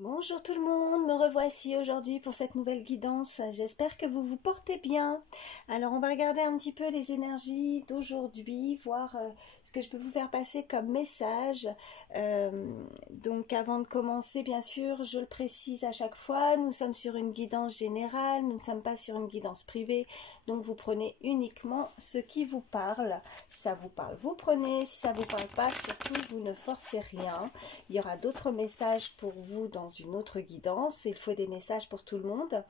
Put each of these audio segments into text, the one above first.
Bonjour tout le monde, me revoici aujourd'hui pour cette nouvelle guidance. J'espère que vous vous portez bien. Alors on va regarder un petit peu les énergies d'aujourd'hui, voir ce que je peux vous faire passer comme message. Donc avant de commencer, bien sûr, je le précise à chaque fois, nous sommes sur une guidance générale, nous ne sommes pas sur une guidance privée. Donc vous prenez uniquement ce qui vous parle. Si ça vous parle, vous prenez. Si ça ne vous parle pas, surtout, vous ne forcez rien. Il y aura d'autres messages pour vous dans une autre guidance. Il faut des messages pour tout le monde.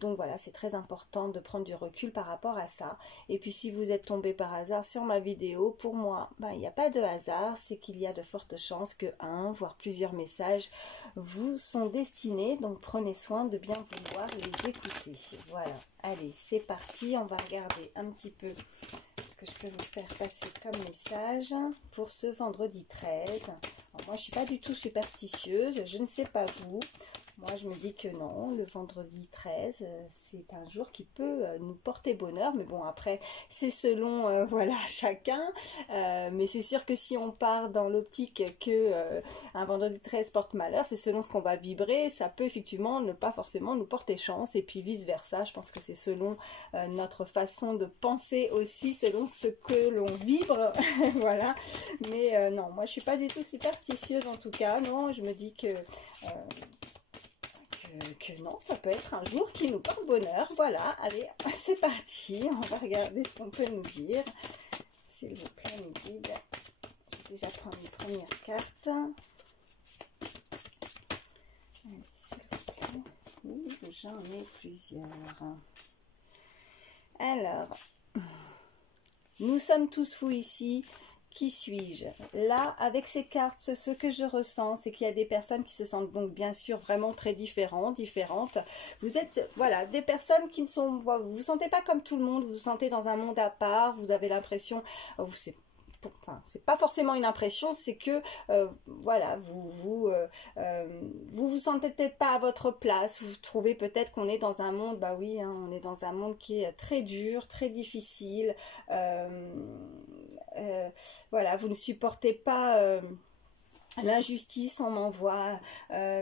Donc voilà, c'est très important de prendre du recul par rapport à ça. Et puis si vous êtes tombé par hasard sur ma vidéo, pour moi, il n'y a pas de hasard. C'est qu'il y a de fortes chances que un, voire plusieurs messages vous sont destinés. Donc prenez soin de bien vouloir les écouter. Voilà, allez, c'est parti. On va regarder un petit peu ce que je peux vous faire passer comme message pour ce vendredi 13. Alors, moi, je ne suis pas du tout superstitieuse, je ne sais pas vous. Moi, je me dis que non, le vendredi 13, c'est un jour qui peut nous porter bonheur. Mais bon, après, c'est selon, voilà, chacun. Mais c'est sûr que si on part dans l'optique que un vendredi 13 porte malheur, c'est selon ce qu'on va vibrer. Ça peut effectivement ne pas forcément nous porter chance. Et puis vice-versa, je pense que c'est selon notre façon de penser aussi, selon ce que l'on vibre. Voilà. Mais non, moi, je ne suis pas du tout superstitieuse en tout cas. Non, je me dis que non, ça peut être un jour qui nous porte bonheur. Voilà, allez, c'est parti. On va regarder ce qu'on peut nous dire. S'il vous plaît, mes guides. Je vais déjà prendre une première carte. Allez, s'il vous plaît. Ouh, j'en ai plusieurs. Alors, nous sommes tous fous ici. Qui suis-je? Là, avec ces cartes, ce que je ressens, c'est qu'il y a des personnes qui se sentent donc bien sûr vraiment très différentes. Vous êtes, voilà, des personnes qui ne sont, vous vous sentez pas comme tout le monde, vous vous sentez dans un monde à part, vous avez l'impression, c'est pas forcément une impression, c'est que voilà, vous vous sentez peut-être pas à votre place, vous trouvez peut-être qu'on est dans un monde, bah oui, hein, on est dans un monde qui est très dur, très difficile, voilà, vous ne supportez pas l'injustice, on m'envoie,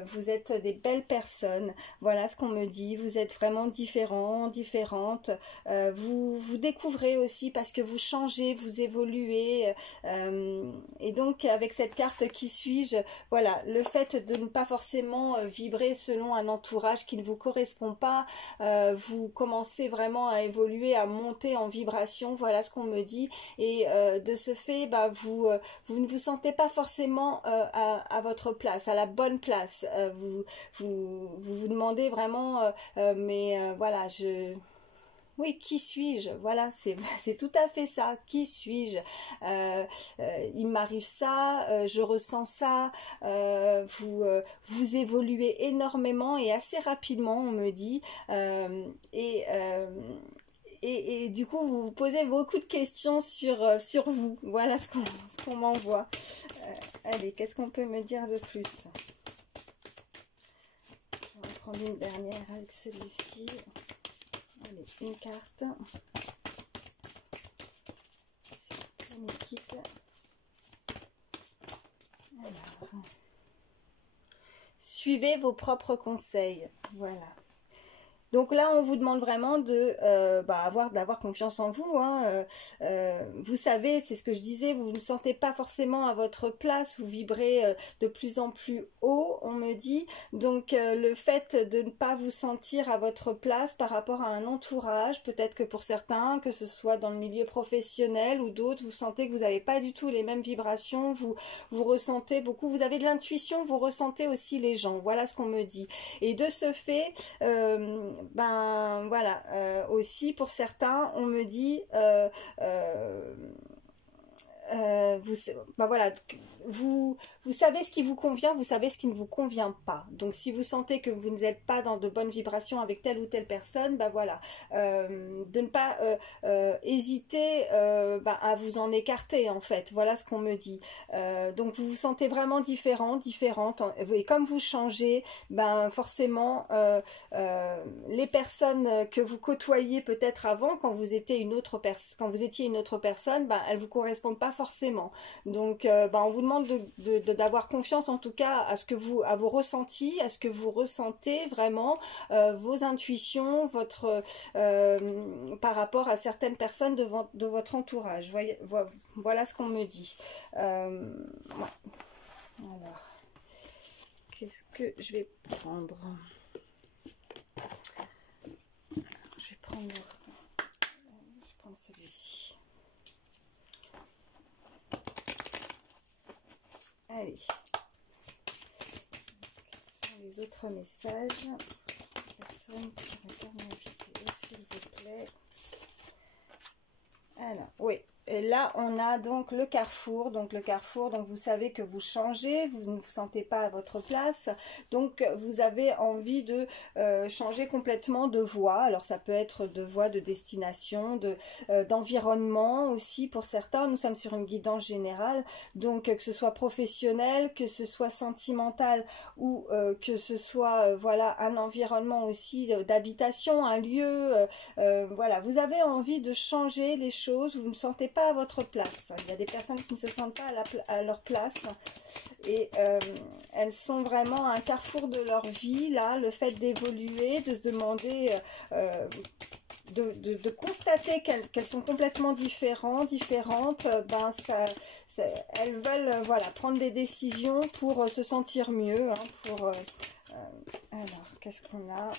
vous êtes des belles personnes, voilà ce qu'on me dit, vous êtes vraiment différents, différentes, vous découvrez aussi parce que vous changez, vous évoluez, et donc avec cette carte qui suis-je, voilà, le fait de ne pas forcément vibrer selon un entourage qui ne vous correspond pas, vous commencez vraiment à évoluer, à monter en vibration, voilà ce qu'on me dit, et de ce fait, vous ne vous sentez pas forcément à votre place, à la bonne place. Vous demandez vraiment, voilà, oui, qui suis-je? Voilà, c'est tout à fait ça. Qui suis-je? Il m'arrive ça, je ressens ça. Vous évoluez énormément et assez rapidement, on me dit. Et du coup, vous vous posez beaucoup de questions sur vous. Voilà ce qu'on m'envoie. Allez, qu'est-ce qu'on peut me dire de plus? Je vais en prendre une dernière avec celui-ci. Allez, une carte. On quitte. Alors, suivez vos propres conseils. Voilà. Donc là, on vous demande vraiment d'avoir confiance en vous. Hein. Vous savez, c'est ce que je disais, vous ne sentez pas forcément à votre place, vous vibrez de plus en plus haut, on me dit. Donc le fait de ne pas vous sentir à votre place par rapport à un entourage, peut-être que pour certains, que ce soit dans le milieu professionnel ou d'autres, vous sentez que vous n'avez pas du tout les mêmes vibrations, vous ressentez beaucoup, vous avez de l'intuition, vous ressentez aussi les gens. Voilà ce qu'on me dit. Et de ce fait, voilà, aussi pour certains, on me dit, voilà, vous savez ce qui vous convient, vous savez ce qui ne vous convient pas. Donc si vous sentez que vous n'êtes pas dans de bonnes vibrations avec telle ou telle personne, voilà, de ne pas hésiter à vous en écarter en fait. Voilà ce qu'on me dit. Donc vous vous sentez vraiment différente, et comme vous changez, forcément les personnes que vous côtoyez peut-être avant, quand vous étiez une autre personne, elles vous correspondent pas pas forcément. Donc on vous demande d'avoir confiance en tout cas à vos ressentis, à ce que vous ressentez vraiment, vos intuitions, par rapport à certaines personnes de votre entourage. Voilà ce qu'on me dit. Ouais. Alors, qu'est-ce que je vais prendre? Je vais prendre celui-ci. Allez. Quels sont les autres messages? Personne qui regarde ma vidéo, s'il vous plaît. Alors, oui. Et là, on a donc le carrefour. Donc, vous savez que vous changez, vous ne vous sentez pas à votre place. Donc, vous avez envie de changer complètement de voie. Alors, ça peut être de voie de destination, d'environnement aussi pour certains. Nous sommes sur une guidance générale. Donc, que ce soit professionnel, que ce soit sentimental ou que ce soit voilà, un environnement aussi d'habitation, un lieu. Voilà, vous avez envie de changer les choses. Vous ne sentez pas à votre place. Il y a des personnes qui ne se sentent pas à leur place et elles sont vraiment à un carrefour de leur vie, là, le fait d'évoluer, de se demander, de constater qu'elles sont complètement différentes, elles veulent voilà, prendre des décisions pour se sentir mieux, hein, alors, qu'est-ce qu'on a ?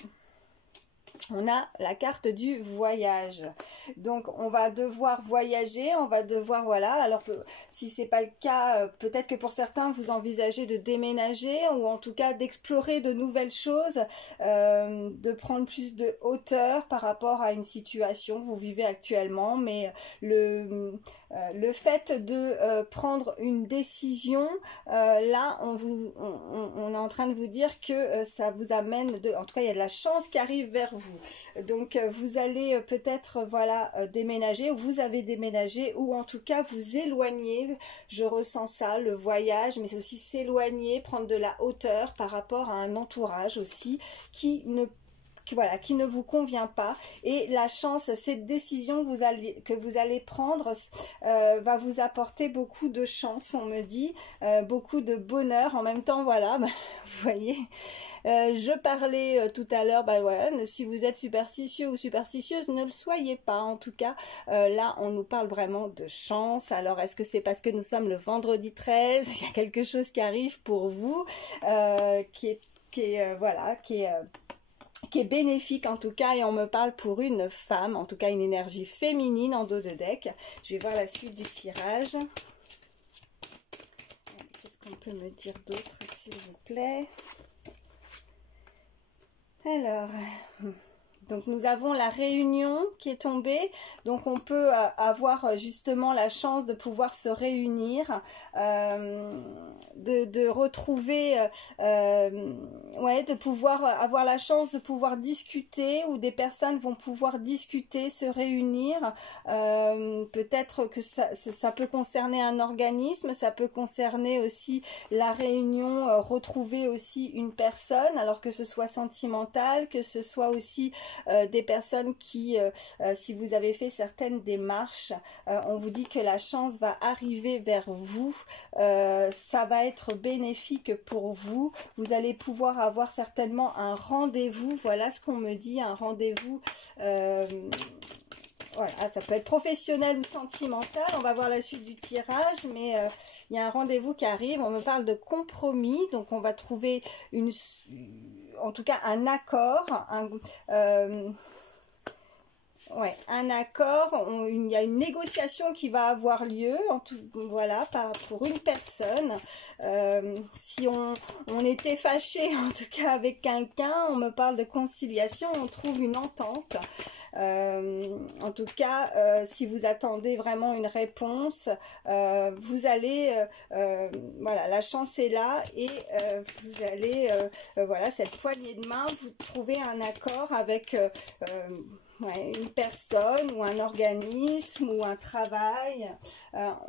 On a la carte du voyage. Donc, on va devoir voyager, on va devoir, voilà, alors si c'est pas le cas, peut-être que pour certains, vous envisagez de déménager ou en tout cas d'explorer de nouvelles choses, de prendre plus de hauteur par rapport à une situation que vous vivez actuellement, mais le fait de prendre une décision, là, on est en train de vous dire que ça vous amène, en tout cas, il y a de la chance qui arrive vers vous. Donc vous allez peut-être voilà déménager, ou vous avez déménagé, ou en tout cas vous éloigner. Je ressens ça, le voyage, mais c'est aussi s'éloigner, prendre de la hauteur par rapport à un entourage aussi qui ne vous convient pas. Et la chance, cette décision que vous allez prendre va vous apporter beaucoup de chance, on me dit, beaucoup de bonheur. En même temps, voilà, vous voyez, je parlais tout à l'heure, voilà, si vous êtes superstitieux ou superstitieuse, ne le soyez pas. En tout cas, là, on nous parle vraiment de chance. Alors, est-ce que c'est parce que nous sommes le vendredi 13, il y a quelque chose qui arrive pour vous, qui est bénéfique en tout cas, et on me parle pour une femme, en tout cas une énergie féminine en dos de deck. Je vais voir la suite du tirage. Qu'est-ce qu'on peut me dire d'autre, s'il vous plaît? Alors, donc nous avons la réunion qui est tombée, donc on peut avoir justement la chance de pouvoir se réunir, de retrouver, de pouvoir avoir la chance de pouvoir discuter, ou des personnes vont pouvoir discuter, se réunir, peut-être que ça peut concerner un organisme, ça peut concerner aussi la réunion, retrouver aussi une personne, alors que ce soit sentimental, que ce soit aussi des personnes qui, si vous avez fait certaines démarches, on vous dit que la chance va arriver vers vous, ça va être bénéfique pour vous, vous allez pouvoir avoir certainement un rendez-vous, voilà ce qu'on me dit, un rendez-vous, voilà, ça peut être professionnel ou sentimental, on va voir la suite du tirage, mais il y a un rendez-vous qui arrive, on me parle de compromis, donc on va trouver en tout cas un accord, un accord, il y a une négociation qui va avoir lieu, voilà, pour une personne. Si on était fâché, en tout cas avec quelqu'un, on me parle de conciliation, on trouve une entente. En tout cas, si vous attendez vraiment une réponse, vous allez, voilà, la chance est là, et vous allez, voilà, cette poignée de main, vous trouvez un accord avec Ouais, une personne ou un organisme ou un travail.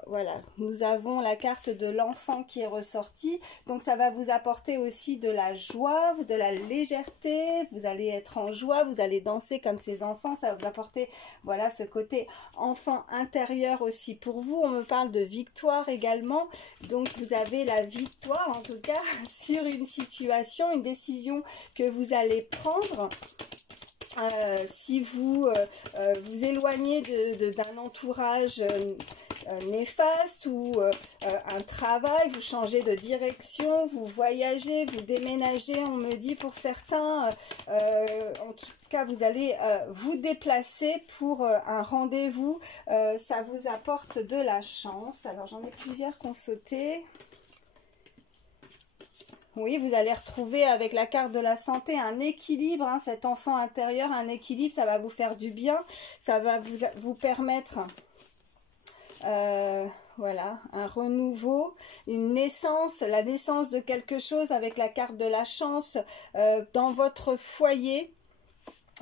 Voilà, nous avons la carte de l'enfant qui est ressortie. Donc ça va vous apporter aussi de la joie, de la légèreté. Vous allez être en joie, vous allez danser comme ces enfants. Ça va vous apporter, voilà, ce côté enfant intérieur aussi pour vous. On me parle de victoire également. Donc vous avez la victoire en tout cas sur une situation, une décision que vous allez prendre. Si vous vous éloignez d'un entourage néfaste ou un travail, vous changez de direction, vous voyagez, vous déménagez, on me dit pour certains, en tout cas vous allez vous déplacer pour un rendez-vous, ça vous apporte de la chance. Alors j'en ai plusieurs qui ont sauté. Oui, vous allez retrouver avec la carte de la santé un équilibre, hein, cet enfant intérieur, un équilibre, ça va vous faire du bien, ça va vous permettre, voilà, un renouveau, une naissance, la naissance de quelque chose avec la carte de la chance dans votre foyer.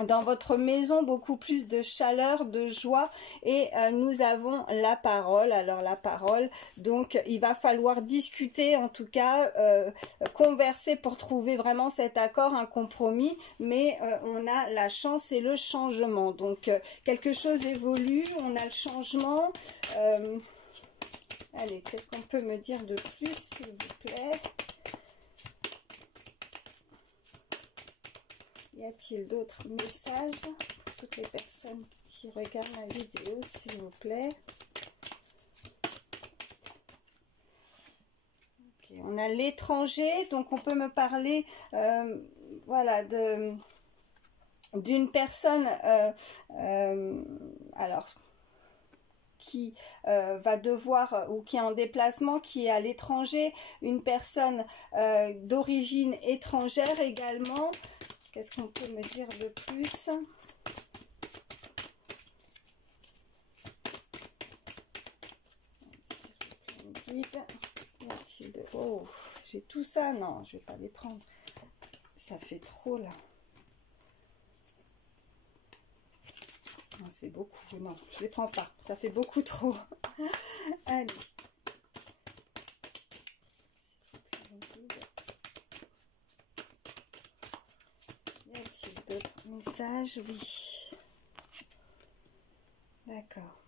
Dans votre maison, beaucoup plus de chaleur, de joie, et nous avons la parole. Alors la parole, donc il va falloir discuter, en tout cas converser pour trouver vraiment cet accord, un compromis, mais on a la chance et le changement. Donc quelque chose évolue, on a le changement. Allez, qu'est-ce qu'on peut me dire de plus, s'il vous plaît? Y a-t-il d'autres messages pour toutes les personnes qui regardent la vidéo, s'il vous plaît? Okay, on a l'étranger, donc on peut me parler, voilà, d'une personne, alors, qui va devoir, ou qui est en déplacement, qui est à l'étranger, une personne d'origine étrangère également. Qu'est-ce qu'on peut me dire de plus? Oh, j'ai tout ça. Non, je ne vais pas les prendre. Ça fait trop là. C'est beaucoup. Non, je ne les prends pas. Ça fait beaucoup trop. Allez. D'autres messages? Oui. D'accord.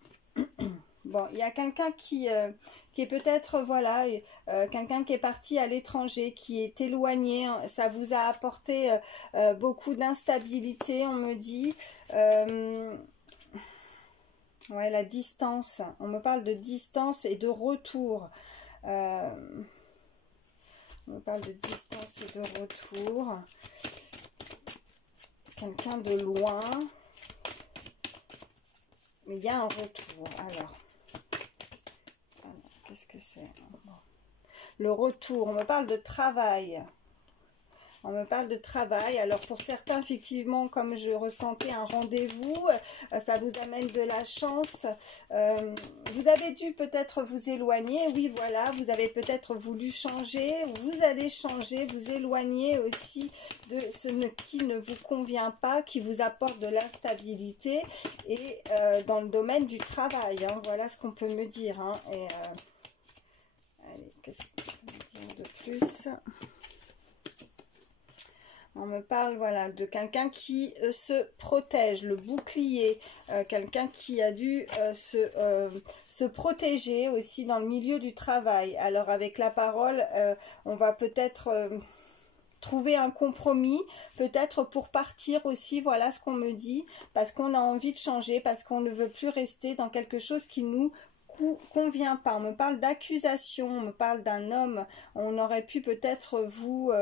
Bon, il y a quelqu'un qui est peut-être, voilà, quelqu'un qui est parti à l'étranger, qui est éloigné. Ça vous a apporté beaucoup d'instabilité, on me dit. Ouais, la distance. On me parle de distance et de retour. On me parle de distance et de retour. Quelqu'un de loin, mais il y a un retour. Alors qu'est-ce que c'est? Le retour, on me parle de travail. On me parle de travail. Alors pour certains, effectivement, comme je ressentais un rendez-vous, ça vous amène de la chance. Vous avez dû peut-être vous éloigner. Oui, voilà, vous avez peut-être voulu changer. Vous allez changer, vous éloigner aussi de ce qui ne vous convient pas, qui vous apporte de l'instabilité. Et dans le domaine du travail, hein, voilà ce qu'on peut me dire. Hein. Et, allez, qu'est-ce qu'on peut me dire de plus? On me parle, voilà, de quelqu'un qui se protège, le bouclier, quelqu'un qui a dû se protéger aussi dans le milieu du travail. Alors avec la parole, on va peut-être trouver un compromis, peut-être pour partir aussi, voilà ce qu'on me dit, parce qu'on a envie de changer, parce qu'on ne veut plus rester dans quelque chose qui nous convient pas. On me parle d'accusation, on me parle d'un homme, on aurait pu peut-être vous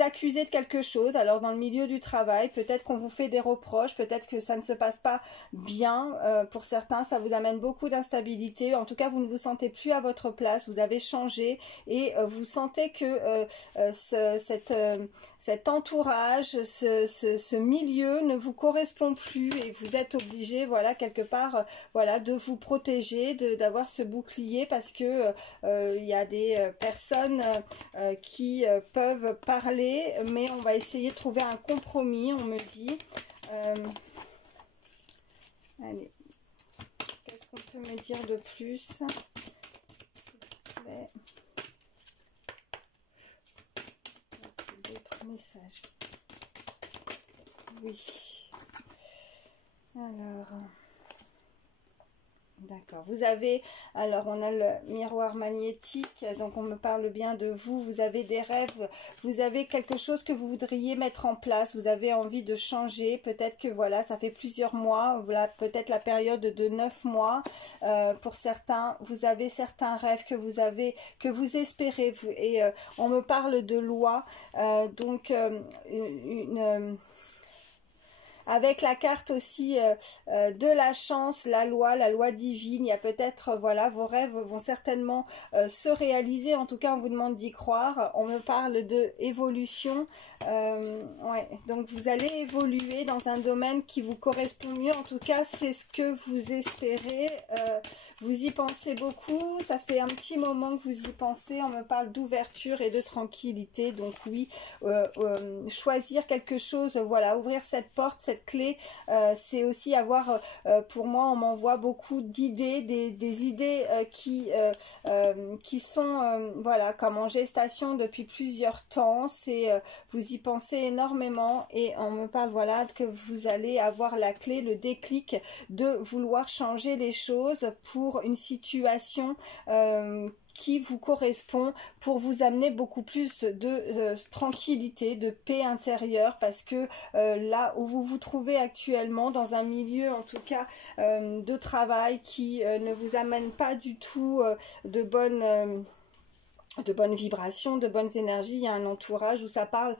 accuser de quelque chose. Alors dans le milieu du travail, peut-être qu'on vous fait des reproches, peut-être que ça ne se passe pas bien, pour certains ça vous amène beaucoup d'instabilité, en tout cas vous ne vous sentez plus à votre place, vous avez changé et vous sentez que cet entourage, ce milieu ne vous correspond plus et vous êtes obligé, voilà, quelque part, voilà, de vous protéger, d'avoir ce bouclier, parce que il y a des personnes qui peuvent parler, mais on va essayer de trouver un compromis, on me dit. Allez, qu'est-ce qu'on peut me dire de plus, s'il vous plaît? D'autres messages. Oui. Alors... D'accord, vous avez, alors on a le miroir magnétique, donc on me parle bien de vous, vous avez des rêves, vous avez quelque chose que vous voudriez mettre en place, vous avez envie de changer, peut-être que voilà, ça fait plusieurs mois, voilà, peut-être la période de 9 mois, pour certains, vous avez certains rêves que vous espérez, et on me parle de loi, donc avec la carte aussi de la chance, la loi divine, il y a peut-être, voilà, vos rêves vont certainement se réaliser, en tout cas on vous demande d'y croire, on me parle de évolution, ouais, donc vous allez évoluer dans un domaine qui vous correspond mieux, en tout cas c'est ce que vous espérez, vous y pensez beaucoup, ça fait un petit moment que vous y pensez, on me parle d'ouverture et de tranquillité, donc oui, choisir quelque chose, voilà, ouvrir cette porte, cette clé, c'est aussi avoir, pour moi on m'envoie beaucoup d'idées, des idées qui sont voilà, comme en gestation depuis plusieurs temps, c'est vous y pensez énormément et on me parle, voilà, que vous allez avoir la clé, le déclic de vouloir changer les choses pour une situation qui vous correspond, pour vous amener beaucoup plus de tranquillité, de paix intérieure, parce que là où vous vous trouvez actuellement, dans un milieu en tout cas de travail qui ne vous amène pas du tout de bonnes vibrations, de bonnes énergies, il y a un entourage où ça parle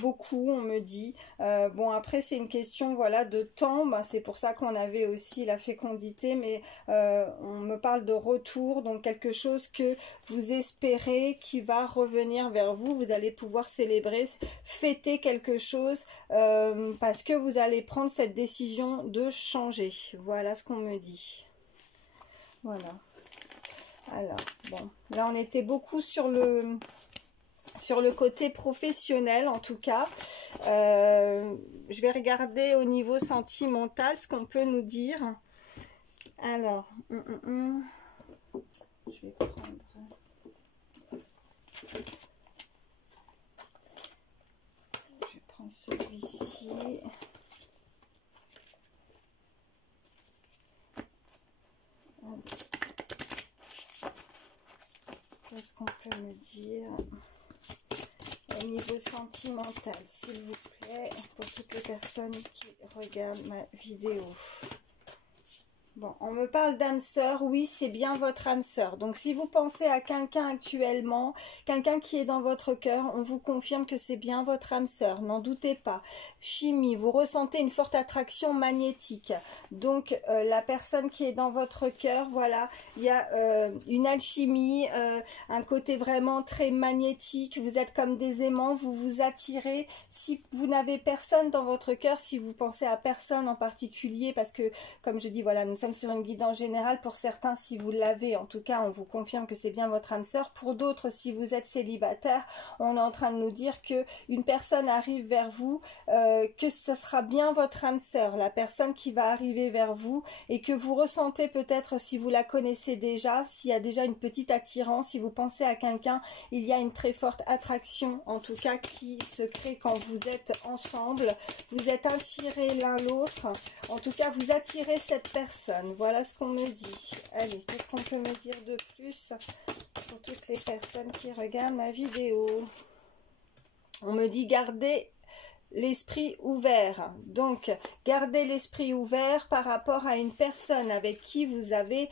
beaucoup, on me dit. Bon, après c'est une question, voilà, de temps, ben, c'est pour ça qu'on avait aussi la fécondité, mais on me parle de retour, donc quelque chose que vous espérez qui va revenir vers vous, vous allez pouvoir célébrer, fêter quelque chose, parce que vous allez prendre cette décision de changer. Voilà ce qu'on me dit. Voilà. Alors, bon, là on était beaucoup sur le côté professionnel en tout cas. Je vais regarder au niveau sentimental ce qu'on peut nous dire. Alors, je vais prendre... Je vais prendre celui-ci. Qu'est-ce qu'on peut me dire au niveau sentimental, s'il vous plaît, pour toutes les personnes qui regardent ma vidéo? Bon, on me parle d'âme sœur, oui, c'est bien votre âme sœur. Donc, si vous pensez à quelqu'un actuellement, quelqu'un qui est dans votre cœur, on vous confirme que c'est bien votre âme sœur, n'en doutez pas. Chimie, vous ressentez une forte attraction magnétique. Donc, la personne qui est dans votre cœur, voilà, il y a une alchimie, un côté vraiment très magnétique. Vous êtes comme des aimants, vous vous attirez. Si vous n'avez personne dans votre cœur, si vous pensez à personne en particulier, parce que, comme je dis, voilà, nous sommes sur une guidance générale. Pour certains, si vous l'avez, en tout cas, on vous confirme que c'est bien votre âme sœur. Pour d'autres, si vous êtes célibataire, on est en train de nous dire que une personne arrive vers vous, que ce sera bien votre âme sœur, la personne qui va arriver vers vous et que vous ressentez peut-être si vous la connaissez déjà, s'il y a déjà une petite attirance, si vous pensez à quelqu'un, il y a une très forte attraction, en tout cas, qui se crée quand vous êtes ensemble. Vous êtes attirés l'un l'autre. En tout cas, vous attirez cette personne. Voilà ce qu'on me dit. Allez, qu'est-ce qu'on peut me dire de plus pour toutes les personnes qui regardent ma vidéo? On me dit garder l'esprit ouvert. Donc, gardez l'esprit ouvert par rapport à une personne avec qui vous avez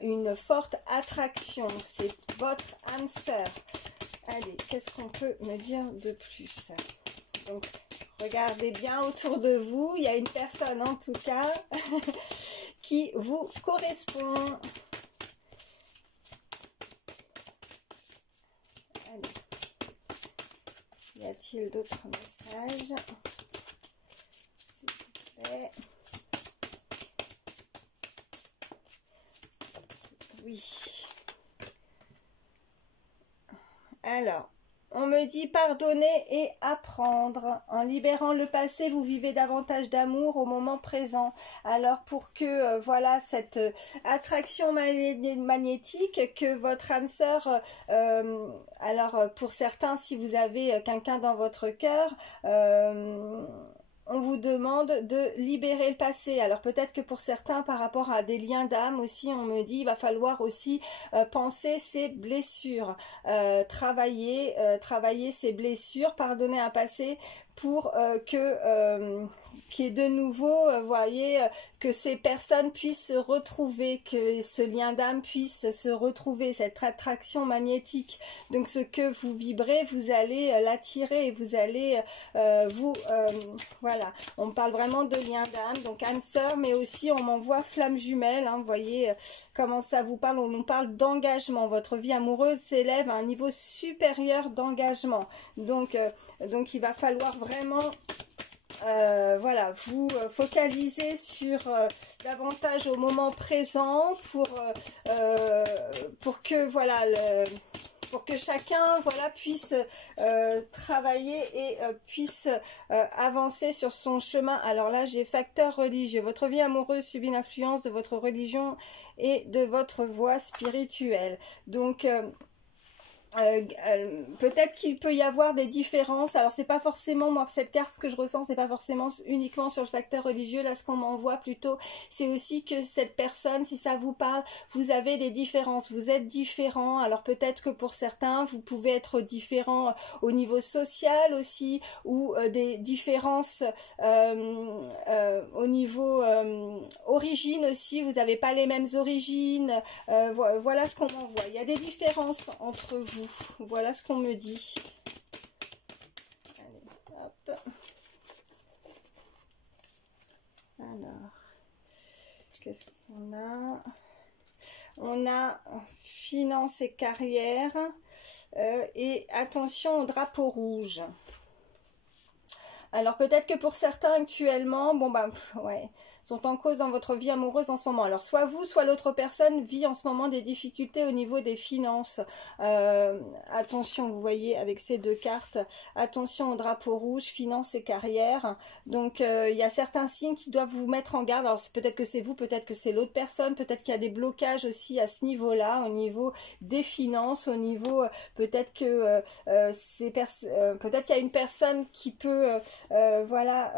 une forte attraction. C'est votre âme sœur. Allez, qu'est-ce qu'on peut me dire de plus? Donc, regardez bien autour de vous. Il y a une personne en tout cas qui vous correspond. Allez. Y a-t-il d'autres messages, s'il vous plaît? Oui. Alors, On me dit pardonner et apprendre. En libérant le passé, vous vivez davantage d'amour au moment présent. Alors pour que voilà cette attraction magnétique, que votre âme sœur, alors pour certains, si vous avez quelqu'un dans votre cœur, on vous demande de libérer le passé. Alors peut-être que pour certains, par rapport à des liens d'âme aussi, on me dit il va falloir aussi penser ses blessures, travailler ses blessures, pardonner un passé pour qu'il y ait de nouveau, voyez, que ces personnes puissent se retrouver, que ce lien d'âme puisse se retrouver, cette attraction magnétique. Donc ce que vous vibrez, vous allez l'attirer et vous allez voilà, on parle vraiment de lien d'âme, donc âme sœur, mais aussi on m'envoie flamme jumelle, hein, vous voyez comment ça vous parle, on nous parle d'engagement, votre vie amoureuse s'élève à un niveau supérieur d'engagement, donc il va falloir vraiment voilà, vous focaliser sur davantage au moment présent pour que voilà pour que chacun voilà puisse travailler et puisse avancer sur son chemin. Alors là j'ai facteur religieux, votre vie amoureuse subit l'influence de votre religion et de votre voie spirituelle, donc peut-être qu'il peut y avoir des différences. Alors c'est pas forcément, moi cette carte, ce que je ressens, c'est pas forcément uniquement sur le facteur religieux. Là ce qu'on m'envoie plutôt, c'est aussi que cette personne, si ça vous parle, vous avez des différences, vous êtes différents. Alors peut-être que pour certains vous pouvez être différents au niveau social aussi, ou des différences au niveau origine aussi, vous n'avez pas les mêmes origines. Voilà ce qu'on m'envoie, il y a des différences entre vous. Voilà ce qu'on me dit. Allez, hop. Alors, qu'est-ce qu'on a? On a finance et carrière. Et attention au drapeau rouge. Alors peut-être que pour certains actuellement, bon bah ouais, sont en cause dans votre vie amoureuse en ce moment. Alors soit vous, soit l'autre personne vit en ce moment des difficultés au niveau des finances. Attention, vous voyez avec ces deux cartes, attention au drapeau rouge, finances et carrière. Donc il y a certains signes qui doivent vous mettre en garde. Alors peut-être que c'est vous, peut-être que c'est l'autre personne, peut-être qu'il y a des blocages aussi à ce niveau-là, au niveau des finances, au niveau peut-être que peut-être qu'il y a une personne qui peut voilà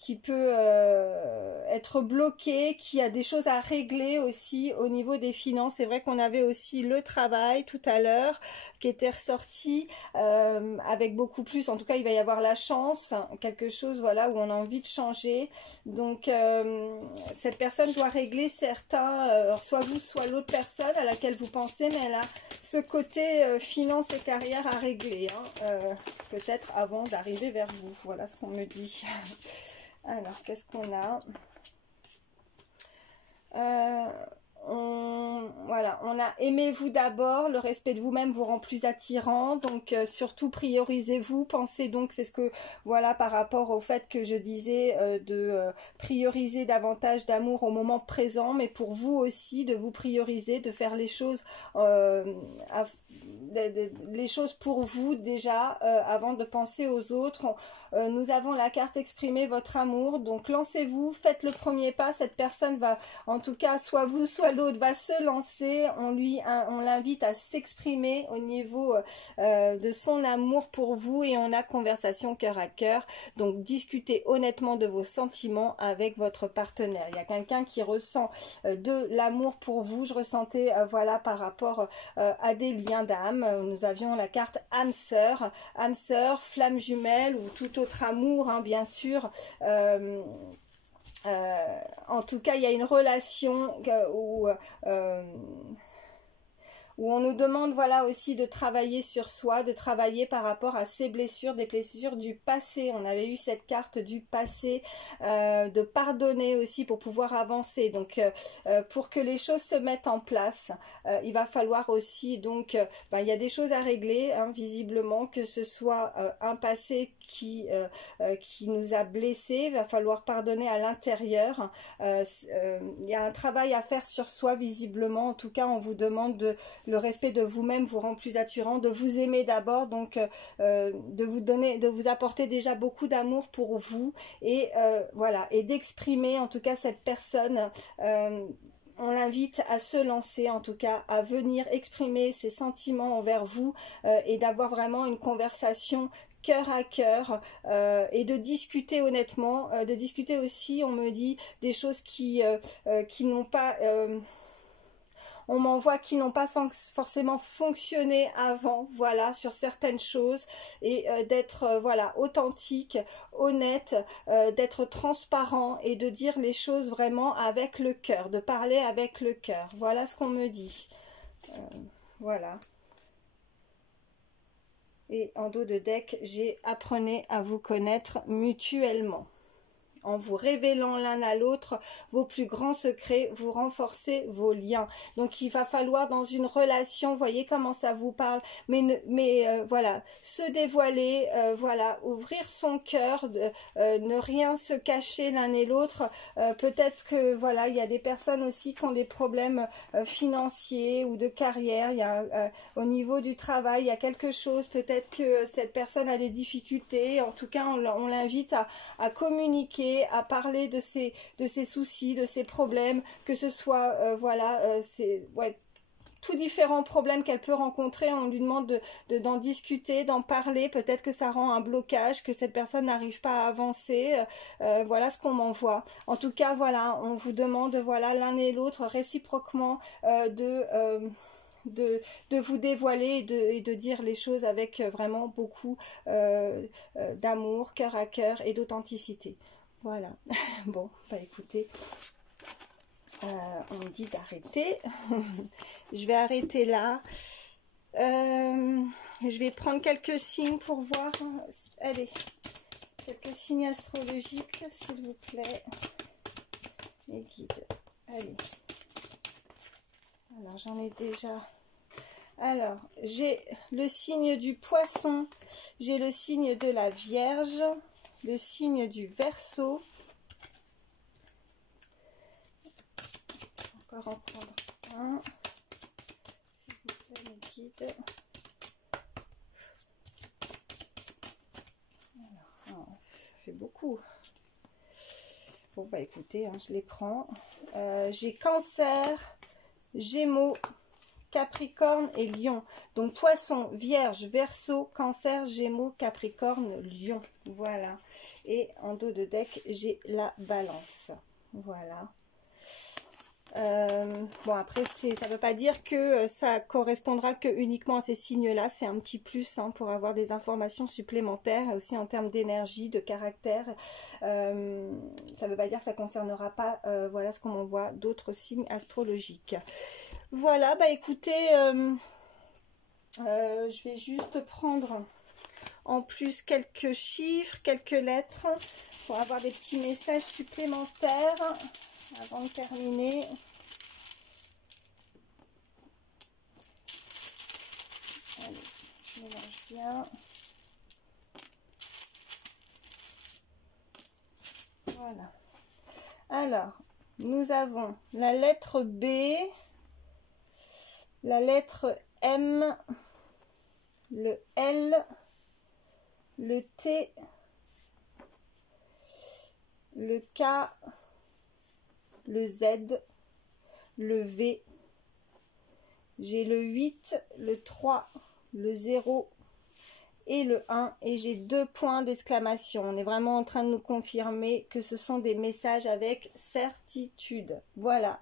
qui peut être bloqué, qui a des choses à régler aussi au niveau des finances. C'est vrai qu'on avait aussi le travail tout à l'heure qui était ressorti avec beaucoup plus, en tout cas il va y avoir la chance, quelque chose voilà où on a envie de changer. Donc cette personne doit régler certains, soit vous soit l'autre personne à laquelle vous pensez, mais elle a ce côté finance et carrière à régler, hein, peut-être avant d'arriver vers vous. Voilà ce qu'on me dit. Alors, qu'est-ce qu'on a? Voilà, on a aimez-vous d'abord, le respect de vous-même vous rend plus attirant, donc surtout priorisez-vous, pensez donc, c'est ce que, voilà, par rapport au fait que je disais de prioriser davantage d'amour au moment présent, mais pour vous aussi, de vous prioriser, de faire les choses pour vous déjà, avant de penser aux autres. Nous avons la carte exprimer votre amour, donc lancez-vous, faites le premier pas, cette personne va, en tout cas, soit vous, soit l'autre, va se lancer, on l'invite à s'exprimer au niveau de son amour pour vous et on a conversation cœur à cœur, donc discutez honnêtement de vos sentiments avec votre partenaire. Il y a quelqu'un qui ressent de l'amour pour vous, je ressentais, voilà, par rapport à des liens d'âme. Nous avions la carte âme sœur, flamme jumelle ou tout autre amour, hein, bien sûr. En tout cas, il y a une relation où on nous demande, voilà, aussi de travailler sur soi, de travailler par rapport à ces blessures, des blessures du passé. On avait eu cette carte du passé, de pardonner aussi pour pouvoir avancer. Donc, pour que les choses se mettent en place, il va falloir aussi, donc, il y a des choses à régler, hein, visiblement, que ce soit un passé qui nous a blessés, il va falloir pardonner à l'intérieur. Il y a un travail à faire sur soi, visiblement. En tout cas, on vous demande le respect de vous-même vous rend plus attirant, de vous aimer d'abord, donc de vous donner, de vous apporter déjà beaucoup d'amour pour vous, et voilà, et d'exprimer en tout cas cette personne. On l'invite à se lancer, en tout cas à venir exprimer ses sentiments envers vous, et d'avoir vraiment une conversation cœur à cœur, et de discuter honnêtement, de discuter aussi, on me dit, des choses qui n'ont pas... on m'envoie qui n'ont pas forcément fonctionné avant, voilà, sur certaines choses, et d'être voilà, authentique, honnête, d'être transparent et de dire les choses vraiment avec le cœur, de parler avec le cœur. Voilà ce qu'on me dit. Voilà. Et en dos de deck, j'ai apprenez à vous connaître mutuellement. En vous révélant l'un à l'autre vos plus grands secrets, vous renforcez vos liens. Donc il va falloir dans une relation, voyez comment ça vous parle, mais voilà, se dévoiler, voilà, ouvrir son cœur, ne rien se cacher l'un et l'autre. Peut-être que voilà, il y a des personnes aussi qui ont des problèmes financiers ou de carrière. Il y a au niveau du travail, il y a quelque chose, peut-être que cette personne a des difficultés. En tout cas, on l'invite à communiquer, à parler de ses soucis, de ses problèmes, que ce soit voilà, tous différents problèmes qu'elle peut rencontrer. On lui demande d'en discuter, d'en parler. Peut-être que ça rend un blocage, que cette personne n'arrive pas à avancer. Voilà ce qu'on m'envoie. En tout cas, voilà, on vous demande, voilà, l'un et l'autre réciproquement de vous dévoiler et de dire les choses avec vraiment beaucoup d'amour, cœur à cœur et d'authenticité. Voilà. Bon, bah écoutez, on me dit d'arrêter. Je vais arrêter là. Je vais prendre quelques signes pour voir. Allez, quelques signes astrologiques, s'il vous plaît. Les guides. Allez. Alors, j'en ai déjà... Alors, j'ai le signe du Poisson, j'ai le signe de la Vierge, le signe du Verseau. Encore en prendre un, s'il vous plaît, mes guides. Alors, ça fait beaucoup. Bon, bah écoutez, hein, je les prends. J'ai Cancer, Gémeaux, Capricorne et Lion. Donc Poisson, Vierge, Verseau, Cancer, Gémeaux, Capricorne, Lion. Voilà. Et en dos de deck, j'ai la Balance. Voilà. Bon, après, ça ne veut pas dire que ça correspondra que uniquement à ces signes-là. C'est un petit plus, hein, pour avoir des informations supplémentaires, aussi en termes d'énergie, de caractère. Ça ne veut pas dire que ça ne concernera pas, voilà ce qu'on m'envoie, d'autres signes astrologiques. Voilà, bah écoutez, je vais juste prendre en plus quelques chiffres, quelques lettres, pour avoir des petits messages supplémentaires avant de terminer. Allez, je mélange bien. Voilà. Alors, nous avons la lettre B, la lettre M, le L, le T, le K, le Z, le V, j'ai le 8, le 3, le 0 et le 1, et j'ai 2 points d'exclamation. On est vraiment en train de nous confirmer que ce sont des messages avec certitude. Voilà.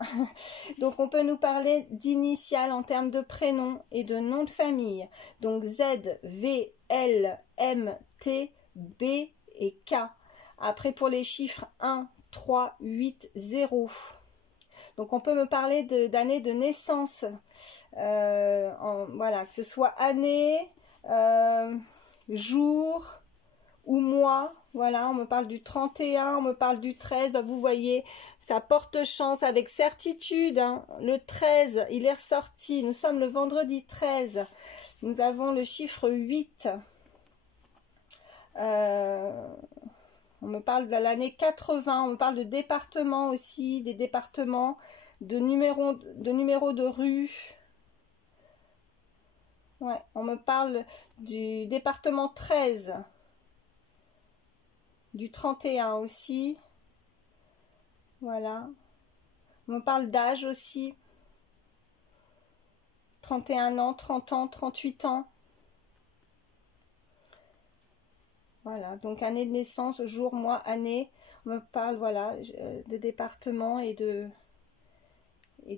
Donc on peut nous parler d'initiales en termes de prénom et de nom de famille. Donc Z, V, L, M, T, B et K. Après pour les chiffres 1, 3, 8, 0. Donc on peut me parler d'année de naissance. Voilà, que ce soit année, jour ou mois. Voilà, on me parle du 31, on me parle du 13. Bah, vous voyez, ça porte chance avec certitude, hein. Le 13, il est ressorti. Nous sommes le vendredi 13. Nous avons le chiffre 8. On me parle de l'année 80, on me parle de département aussi, des départements, de numéros de rue. Ouais, on me parle du département 13, du 31 aussi. Voilà. On me parle d'âge aussi. 31 ans, 30 ans, 38 ans. Voilà, donc année de naissance, jour, mois, année. On me parle, voilà, de département et de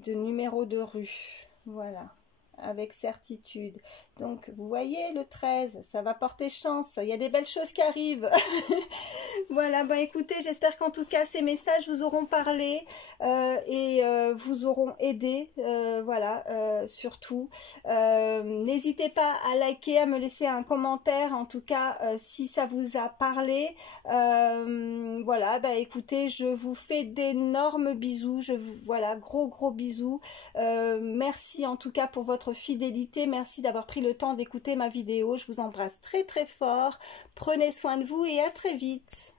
numéro de rue. Voilà, avec certitude. Donc, vous voyez, le 13, ça va porter chance. Il y a des belles choses qui arrivent. Voilà, bah écoutez, j'espère qu'en tout cas ces messages vous auront parlé et vous auront aidé, voilà, surtout. N'hésitez pas à liker, à me laisser un commentaire, en tout cas, si ça vous a parlé. Voilà, bah écoutez, je vous fais d'énormes bisous, voilà, gros bisous. Merci en tout cas pour votre fidélité, merci d'avoir pris le temps d'écouter ma vidéo. Je vous embrasse très fort, prenez soin de vous et à très vite.